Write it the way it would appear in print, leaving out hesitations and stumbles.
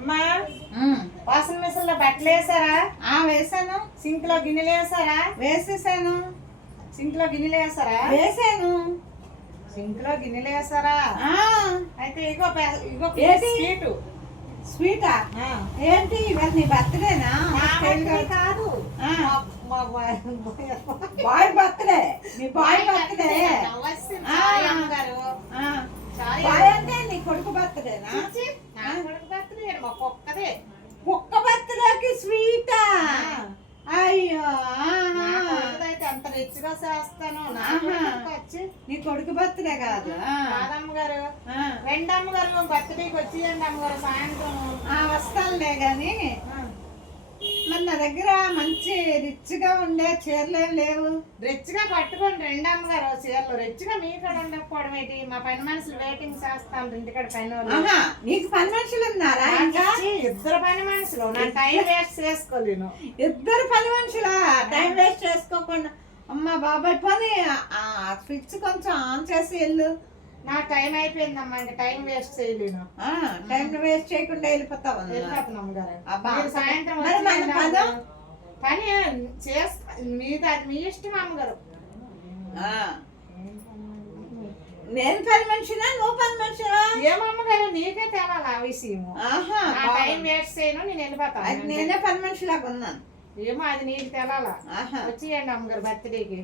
అమ్మా washing machine లో బట్టలు వేసారా? వేసాను. సింక్ లో గిన్నెలు వేసారా? వేసేసాను. సింక్ లో గిన్నెలు వేసారా? వేసాను. సింక్ లో గిన్నెలు వేసారా? అయితే ఇగో ఇగో ఏంటి? స్వీటు. స్వీటా? ఏంటి ఇవాళ నీ బర్త్డేనా? కాదు, బాయ్ బర్త్డే. నీ బాయ్ బర్త్డే. బాయ్ అంటే నీ కొడుకు బర్త్డేనా? కుక్క బర్త్డేకి స్వీటా? అయ్యో, అంత రిచ్గా చేస్తాను. నీ కొడుకు బర్త్డే కాదు. అమ్మగారు రెండు అమ్మగారు బర్త్డేకి వచ్చేయండి అమ్మగారు సాయంత్రం. వస్తానులే గాని మరి నా దగ్గర మంచి రిచ్ గా ఉండే చీరలేం లేవు. రిచ్ గా కట్టుకోండి రెండు అమ్మగారు చీరలు. రిచ్ గా మీ కూడా ఉండకపోవడం ఏంటి? మా పని మనుషులు వెయిటింగ్ చేస్తాను ఇంటికాడ పైన. నీకు పని మనుషులు ఉన్నారా? ఇంకా ఇద్దరు పని మనుషులు. నా టైం వేస్ట్ చేసుకోలేను. ఇద్దరు పని మనుషులా? టైం వేస్ట్ చేసుకోకుండా అమ్మ బాబాయ్ పని స్విచ్ కొంచెం ఆన్ చేసి వెళ్ళు. నా టైం అయిపోయిందమ్మా, ఇంకా టైం వేస్ట్ చేయలేను. టైం వేస్ట్ చేయకుండా వెళ్ళిపోతావు. సాయంత్రం పని చేస్తా మీ ఇష్టం అమ్మగారు. నేను పని మనిషినా నువ్వు పని మనిషివా? ఏమమ్మగారు నీకే తేవాలి ఆ విషయం. టైం వేస్ట్ చేయను, నేను వెళ్ళిపోతాను. నేనే పని మనిషిలాగా ఉన్నాను. ఏమో అది నీకు తెలాలా. వచ్చేయండి అమ్మగారు బర్త్డేకి.